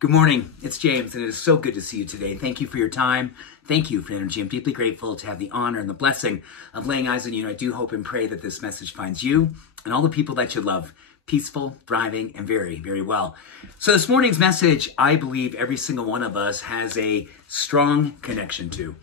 Good morning, it's James, and it is so good to see you today. Thank you for your time. Thank you for your energy. I'm deeply grateful to have the honor and the blessing of laying eyes on you. And I do hope and pray that this message finds you and all the people that you love peaceful, thriving, and very, very well. So this morning's message, I believe every single one of us has a strong connection to.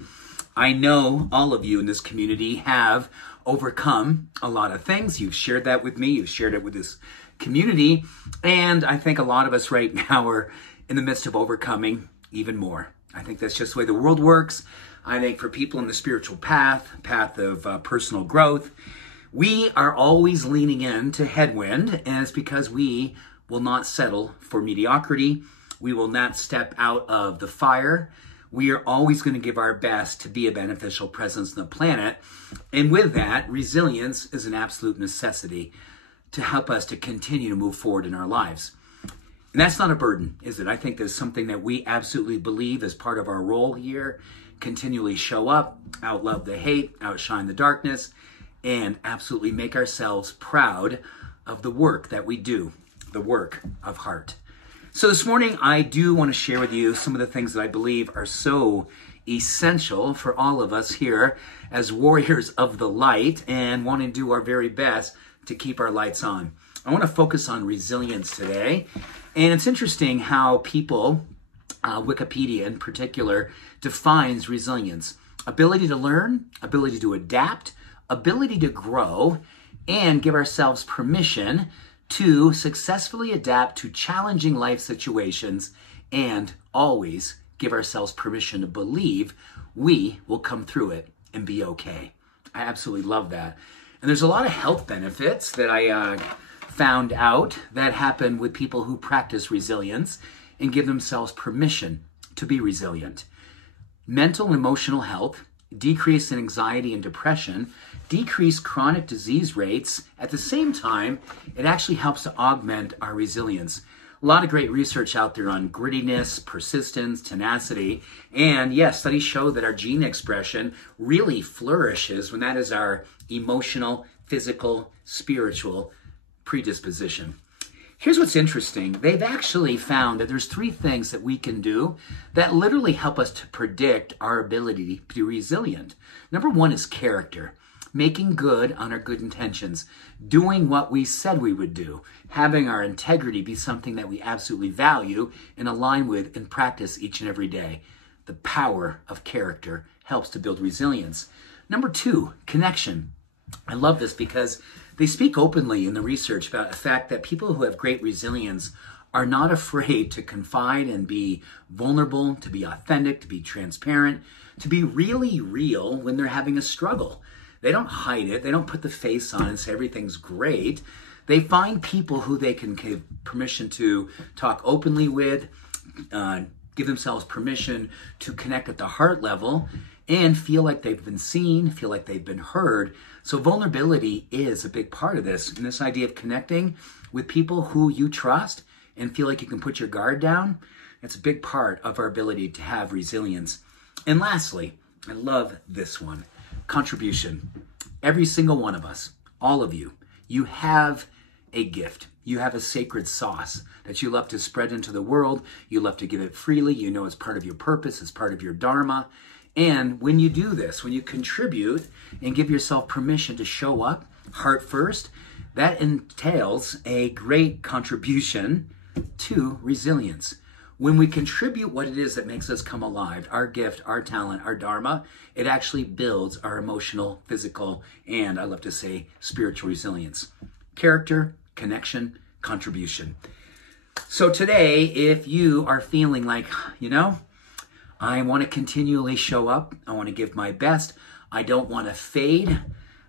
I know all of you in this community have overcome a lot of things. You've shared that with me. You've shared it with this community. And I think a lot of us right now are in the midst of overcoming even more. I think that's just the way the world works. I think for people in the spiritual path of personal growth, we are always leaning into headwind, and it's because we will not settle for mediocrity. We will not step out of the fire. We are always going to give our best to be a beneficial presence on the planet. And with that, resilience is an absolute necessity to help us to continue to move forward in our lives. And that's not a burden, is it? I think there's something that we absolutely believe as part of our role here. Continually show up, outlove the hate, outshine the darkness, and absolutely make ourselves proud of the work that we do, the work of heart. So this morning, I do want to share with you some of the things that I believe are so essential for all of us here as warriors of the light and wanting to do our very best to keep our lights on. I want to focus on resilience today. And it's interesting how people, Wikipedia in particular, defines resilience. Ability to learn, ability to adapt, ability to grow, and give ourselves permission to successfully adapt to challenging life situations, and always give ourselves permission to believe we will come through it and be okay. I absolutely love that. And there's a lot of health benefits that I found out that happen with people who practice resilience and give themselves permission to be resilient. Mental and emotional health, decrease in anxiety and depression, decrease chronic disease rates. At the same time, it actually helps to augment our resilience. A lot of great research out there on grittiness, persistence, tenacity, and yes, studies show that our gene expression really flourishes when that is our emotional, physical, spiritual predisposition. Here's what's interesting. They've actually found that there's 3 things that we can do that literally help us to predict our ability to be resilient. Number 1 is character. Making good on our good intentions. Doing what we said we would do. Having our integrity be something that we absolutely value and align with and practice each and every day. The power of character helps to build resilience. Number 2, connection. I love this because they speak openly in the research about the fact that people who have great resilience are not afraid to confide and be vulnerable, to be authentic, to be transparent, to be really real when they're having a struggle. They don't hide it. They don't put the face on and say everything's great. They find people who they can give permission to talk openly with, give themselves permission to connect at the heart level, and feel like they've been seen, feel like they've been heard. So vulnerability is a big part of this. And this idea of connecting with people who you trust and feel like you can put your guard down, it's a big part of our ability to have resilience. And lastly, I love this one, contribution. Every single one of us, all of you, you have a gift. You have a sacred sauce that you love to spread into the world. You love to give it freely. You know it's part of your purpose. It's part of your dharma. And when you do this, when you contribute and give yourself permission to show up, heart first, that entails a great contribution to resilience. When we contribute what it is that makes us come alive, our gift, our talent, our dharma, it actually builds our emotional, physical, and I love to say spiritual resilience. Character, connection, contribution. So today, if you are feeling like, I want to continually show up. I want to give my best. I don't want to fade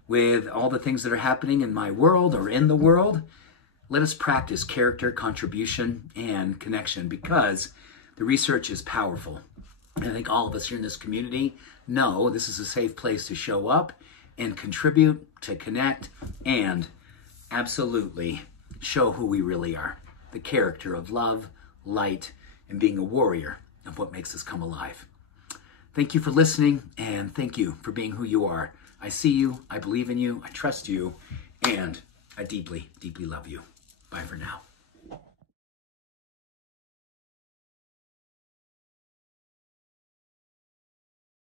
with all the things that are happening in my world or in the world. Let us practice character, contribution, and connection because the research is powerful. And I think all of us here in this community know this is a safe place to show up and contribute, to connect, and absolutely show who we really are. The character of love, light, and being a warrior of what makes us come alive. Thank you for listening, and thank you for being who you are. I see you, I believe in you, I trust you, and I deeply, deeply love you. Bye for now.